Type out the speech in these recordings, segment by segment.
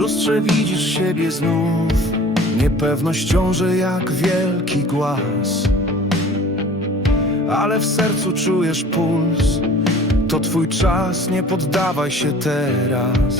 siostrze widzisz siebie znów. Niepewność ciąży jak wielki głaz. Ale w sercu czujesz puls. To twój czas, nie poddawaj się teraz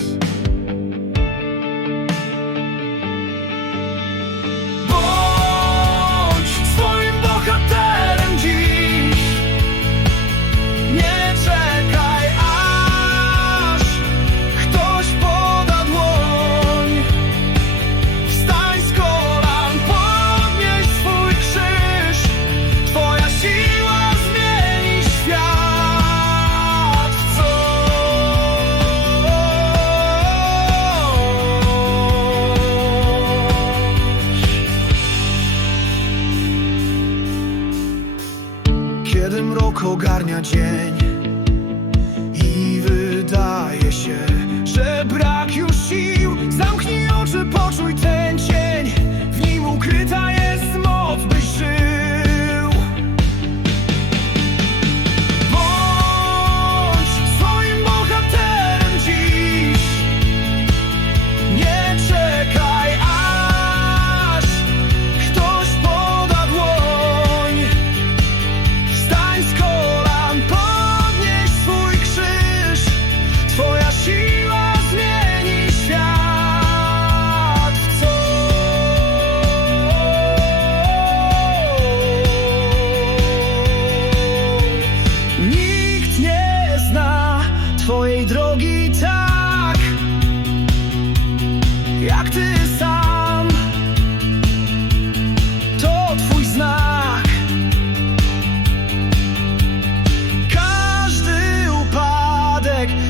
Kiedy mrok ogarnia dzień I wydaje się, że brak już sił. Zamknij oczy, poczuj cień Ice cold.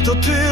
то ти?